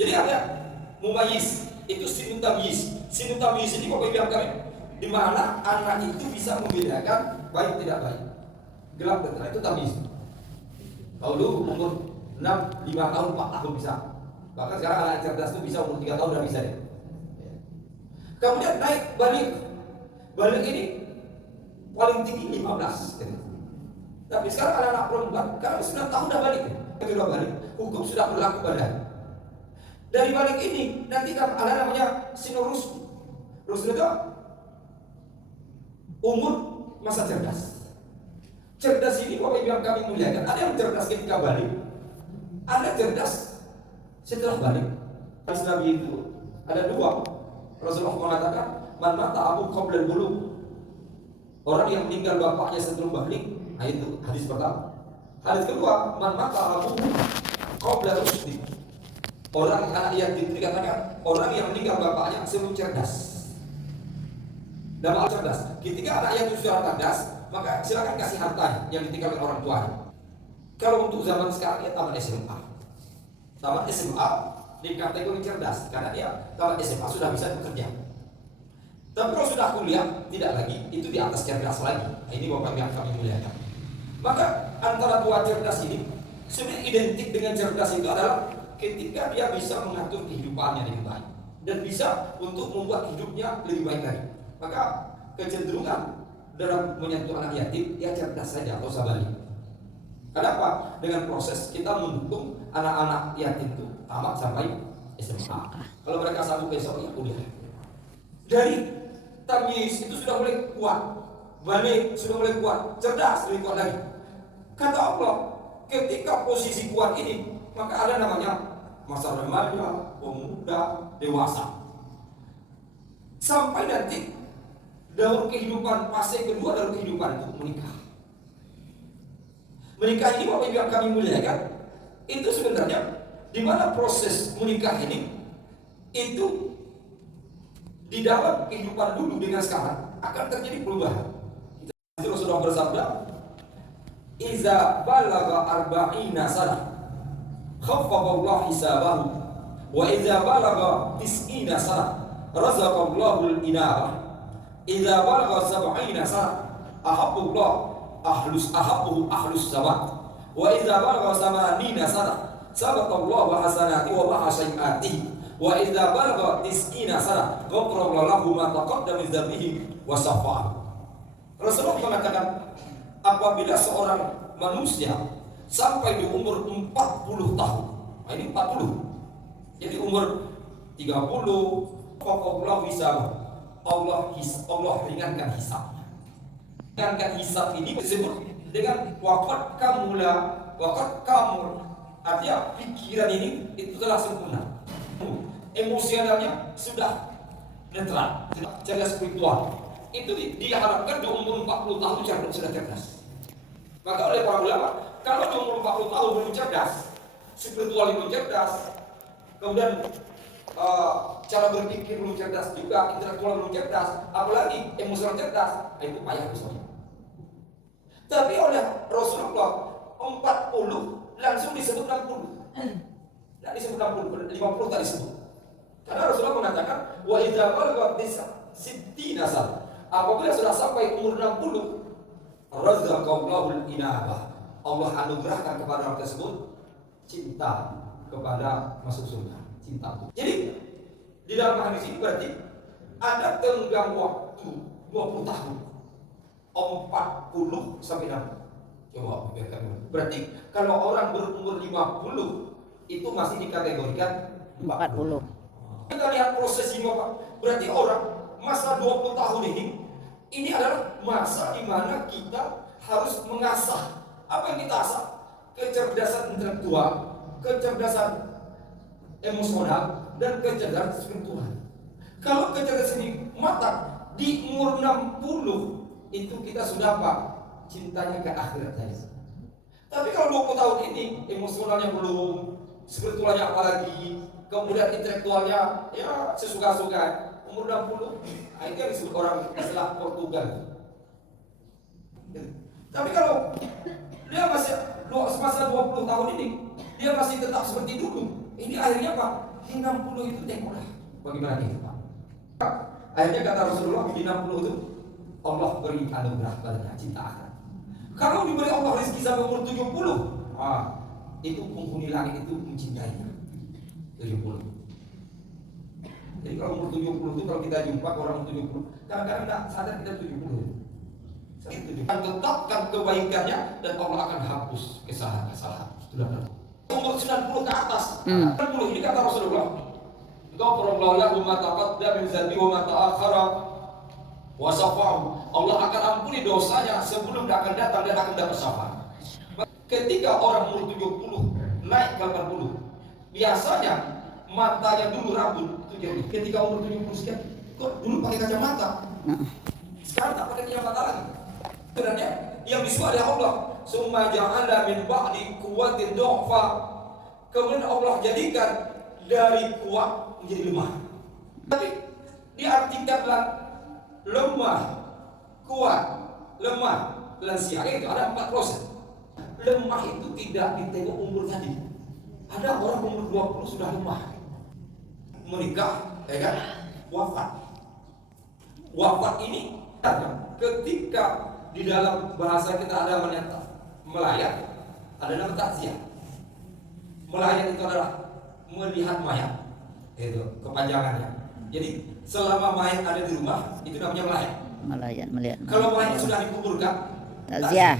Jadi ada mumayyiz, itu sinun tamyiz. Sinun tamyiz ini Bapak Ibu yang kami, di mana anak itu bisa membedakan baik tidak baik, gelap dan terang, itu tamyiz. Kalau dulu umur 6, 5 tahun, 4 tahun bisa. Bahkan sekarang anak cerdas itu bisa umur 3 tahun udah bisa deh. Kemudian naik balik. Balik ini paling tinggi 15. Tapi sekarang anak-anak perempuan karena 9 tahun udah balik. Sudah balik, hukum sudah berlaku padanya. Dari balik ini nanti kan ada namanya sinur rusd. Rusd itu umur masa cerdas. Cerdas ini Bapak Ibu yang kami muliakan, ada yang cerdas ketika balik, ada cerdas setelah balik. Hadis Nabi itu ada dua. Rasulullah mengatakan, man mata abu qabla al-bulugh. Orang yang meninggal bapaknya sebelum balik. Nah itu hadis pertama. Hadis kedua, man mata abu qabla rusdi. Orang anak yatim dikatakan orang yang meninggal bapaknya sebelum cerdas. Dan cerdas. Ketika anak yatim sudah cerdas, maka silakan kasih harta yang ditinggalkan orang tuanya. Kalau untuk zaman sekarang ya tamat SMA. Tamat SMA di kategori cerdas karena dia tamat SMA sudah bisa bekerja. Tapi kalau sudah kuliah tidak lagi, itu di atas cerdas lagi. Nah, ini Bapak yang kami muliakan. Maka antara dua cerdas ini sebenarnya identik dengan cerdas itu adalah ketika dia bisa mengatur kehidupannya dengan baik dan bisa untuk membuat hidupnya lebih baik lagi. Maka kecenderungan dalam menyentuh anak yatim dia cerdas saja, atau sabari. Kenapa? Dengan proses kita mendukung anak-anak yatim itu tamat sampai SMA. Kalau mereka sanggup besok ya kuliah. Dari tamyiz itu sudah mulai kuat, balik sudah mulai kuat, cerdas lebih kuat lagi. Kata Allah, ketika posisi kuat ini, maka ada namanya masa remaja, pemuda, dewasa. Sampai nanti daur kehidupan fase kedua daur kehidupan itu menikah. Menikah ini Bapak Ibu yang kami muliakan, itu sebenarnya di mana proses menikah ini itu di dalam kehidupan dulu dengan sekarang akan terjadi perubahan. Itu Rasulullah bersabda, "Iza balagha arba'ina sanah khaffafallahu hisabahu wa iza balagha tis'ina sanah razaqallahu al-inabah. Iza balagha sab'ina sanah ahabbullah ahlus sama wa idza balagha samanina sana sabaqallahu hasanati wa ma'a sayyiati wa idza balagha tis'ina sana ghafara lahu ma taqaddama min dhanbihi wa safa'a." Rasulullah mengatakan apabila seorang manusia sampai di umur 40 tahun, nah ini 40, jadi umur 30 faqallahu hisab, Allah ringankan hisab. Ringankan hisab ini disebut dengan waqad kamul, artinya pikiran ini itu telah sempurna, emosionalnya sudah netral, cerdas spiritual. Itu diharapkan di umur 40 tahun sudah cerdas. Maka oleh para ulama, kalau di umur 40 tahun belum cerdas, spiritual belum cerdas, kemudian cara berpikir belum cerdas juga, intelektual belum cerdas, apalagi emosional cerdas, itu payah misalnya. Tapi oleh Rasulullah 40 langsung disebut 60. Tidak disebut 60, 50 tak disebut. Karena Rasulullah mengatakan wa idza balagha sittina sana, apabila sudah sampai umur 60, razaqallahu al-inabah, Allah anugerahkan kepada orang tersebut cinta kepada masuk surga, cinta. Jadi di dalam hadis ini berarti ada tenggang waktu 20 tahun, 40 sampai 60. Coba biarkan dulu. Berarti kalau orang berumur 50 itu masih dikategorikan 40. Kita lihat proses 50. Berarti orang masa 20 tahun ini adalah masa di mana kita harus mengasah apa yang kita asah? Kecerdasan intelektual, kecerdasan emosional, dan kecerdasan spiritual. Kalau kecerdasan ini matang di umur 60 itu kita sudah apa? Cintanya ke akhirat saja. Tapi kalau 20 tahun ini emosionalnya belum, spiritualnya apalagi, kemudian intelektualnya ya sesuka-suka, umur 60, nah itu yang disebut orang istilah Portugal. Tapi kalau dia masih masa 20 tahun ini dia masih tetap seperti dulu, Ini akhirnya Pak, di 60 itu tengoklah bagaimana itu Pak. Akhirnya kata Rasulullah di 60 itu Allah beri anugerah padanya cinta akhirat. Kalau diberi Allah rezeki sampai umur 70, itu penghuni langit itu mencintainya. 70. Jadi kalau umur 70 itu kalau kita jumpa orang 70, kadang-kadang tidak sadar kita 70. Itu akan tetapkan kebaikannya dan Allah akan hapus kesalahan-kesalahan. Sudah benar. Umur 90 ke atas. 90 ini kata Rasulullah. Ghafarallahu lahu ma taqaddama min dzambi wa ma ta'akhkhara wa safahu. Allah akan ampuni dosanya sebelum dia akan datang dan akan dapat syafaat. Ketika orang umur 70 naik ke 80, biasanya matanya dulu rambut itu jadi. Ketika umur 70 sekian, kok dulu pakai kacamata. Sekarang tak pakai kacamata lagi. Sebenarnya yang disuruh oleh Allah, summa ja'ala min ba'di quwwatin du'fa. Kemudian Allah jadikan dari kuat menjadi lemah. Tapi diartikanlah lemah, kuat, lemah, lansia. Itu ada 4 proses. Lemah itu tidak ditengok umur tadi. Ada orang umur 20 sudah lemah. Menikah, ya kan? Wafat. Wafat ini ketika di dalam bahasa kita ada melayat, ada nama takziah. Melayat itu adalah melihat mayat, itu kepanjangannya. Jadi selama mayat ada di rumah itu namanya melayat. Melihat. Kalau mayat sudah dikuburkan, Takziah.